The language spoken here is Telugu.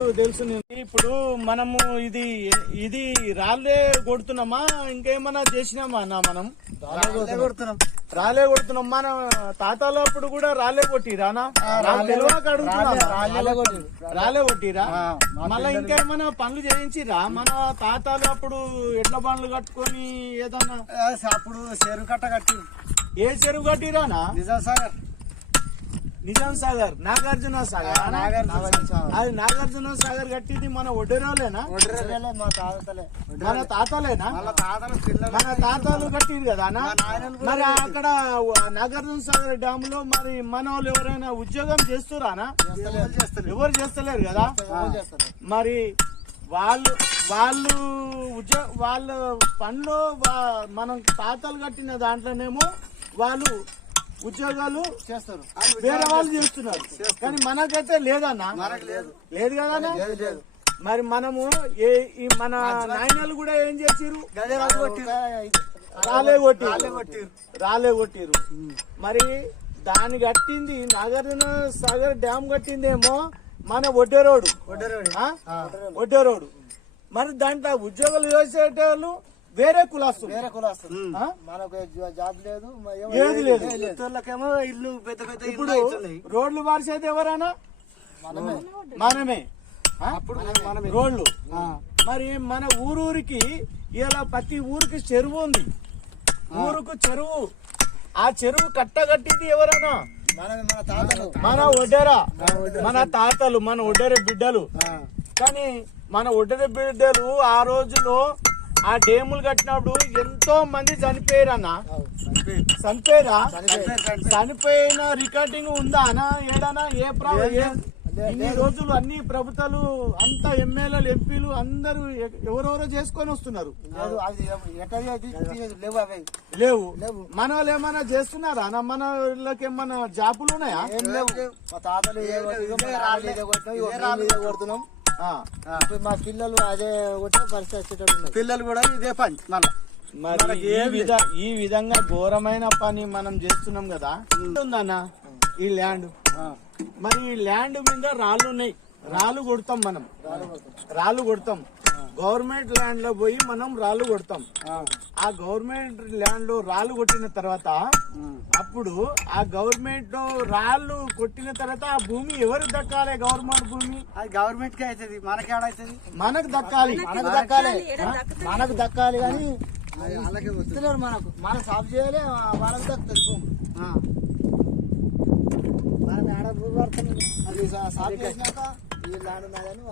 తెలుసు. ఇప్పుడు మనము ఇది ఇది రాళ్ళే కొడుతున్నామా ఇంకేమన్నా చేసినామా అన్న? మనం రాళ్ళే కొడుతున్నాం. మన తాతలు అప్పుడు కూడా రాళ్ళే కొట్టిరానా? తెలియక అడుగుతున్నా. రాళ్ళే కొట్టిరా? మళ్ళా ఇంకేమన్నా పనులు చేయించిరా? మన తాతలు అప్పుడు ఎడ్ల బండ్లు కట్టుకొని ఏదన్నా అప్పుడు చెరువు కట్ట కట్టి. ఏ చెరువు కట్టిరానా? నిజాం సాగర్, నాగార్జున సాగర్. అది నాగార్జున సాగర్ కట్టింది మన ఒడ్డెరోలేనా? మన తాతలేనా? మన తాతలు కట్టిరు కదా అన్న. మరి అక్కడ నాగార్జున సాగర్ డ్యామ్ లో మరి మన వాళ్ళు ఎవరైనా ఉద్యోగం చేస్తురానా? ఎవరు చేస్తలేరు కదా. మరి వాళ్ళ పనిలో మనం తాతలు కట్టిన దాంట్లోనేమో వాళ్ళు ఉద్యోగాలు చేస్తారు, వేరే వాళ్ళు చేస్తున్నారు. కానీ మనకైతే లేదన్నా, లేదు కదా. మరి మనము మన నాయనలు కూడా ఏం చేసిరు? రాలే కొట్టిరు. మరి దాన్ని కట్టింది నాగార్జున సాగర్ డ్యామ్ కట్టిందేమో మన ఒడ్డెరోడు. మరి దాంట్లో ఉద్యోగాలు చేసేటోళ్ళు వేరే కులాస్తులు. మనకు జాబ్ లేదు, ఏది లేదు. ఇల్లు పెద్ద పెద్ద. ఇప్పుడు రోడ్లు మార్చేది ఎవరన్నా? మనమే. రోడ్లు మరి మన ఊరూరికి ఇలా ప్రతి ఊరికి చెరువు ఉంది. ఊరుకు చెరువు, ఆ చెరువు కట్టగట్టింది ఎవరన్నా? మన ఒడ్డెరా, మన తాతలు, మన ఒడ్డెర బిడ్డలు. కానీ మన ఒడ్డెర బిడ్డలు ఆ రోజులో ఆ డ్యాములు కట్టినప్పుడు ఎంతో మంది చనిపోయారన్న. చనిపోయిన రికార్డింగ్ ఉందా అన్న? ఏడనా? ఇన్ని రోజులు అన్ని ప్రభుత్వాలు అంతా ఎమ్మెల్యేలు, ఎంపీలు అందరూ ఎవరెవరో చేసుకొని వస్తున్నారు. లేవు. మన వాళ్ళు ఏమైనా చేస్తున్నారా అన్న? మన వాళ్ళకి ఏమన్నా జాబులు ఉన్నాయా? ఏం లేవు. కొడుతున్నాం. మా పిల్లలు అదే పరిస్థితి, పిల్లలు కూడా ఇదే పని. మరి ఈ విధంగా ఘోరమైన పని మనం చేస్తున్నాం కదా. ఉందన్న ఈ ల్యాండ్, మరి ఈ ల్యాండ్ మీద రాళ్ళు ఉన్నాయి. రాళ్ళు కొడతాం మనం, రాళ్ళు కొడతాం. గవర్నమెంట్ ల్యాండ్ లో పోయి మనం రాళ్ళు కొడతాం. ఆ గవర్నమెంట్ ల్యాండ్ లో రాళ్ళు కొట్టిన తర్వాత అప్పుడు ఆ గవర్నమెంట్ లో రాళ్ళు కొట్టిన తర్వాత ఆ భూమి ఎవరికి దక్కాలి? గవర్నమెంట్ భూమి అది గవర్నమెంట్ కి అవుతుంది, మనకి ఏడవుతుంది? మనకు దక్కాలి. మనకు దక్కాలి కానీ ఇస్తున్నారు. మనం సాగు చేయాలి, వాళ్ళకి దక్కుతుంది భూమి. మనం ఏడ భూమి పడుతుంది, అది సాగు చేసినాక ఈ ల్యాండ్ ఉన్నదని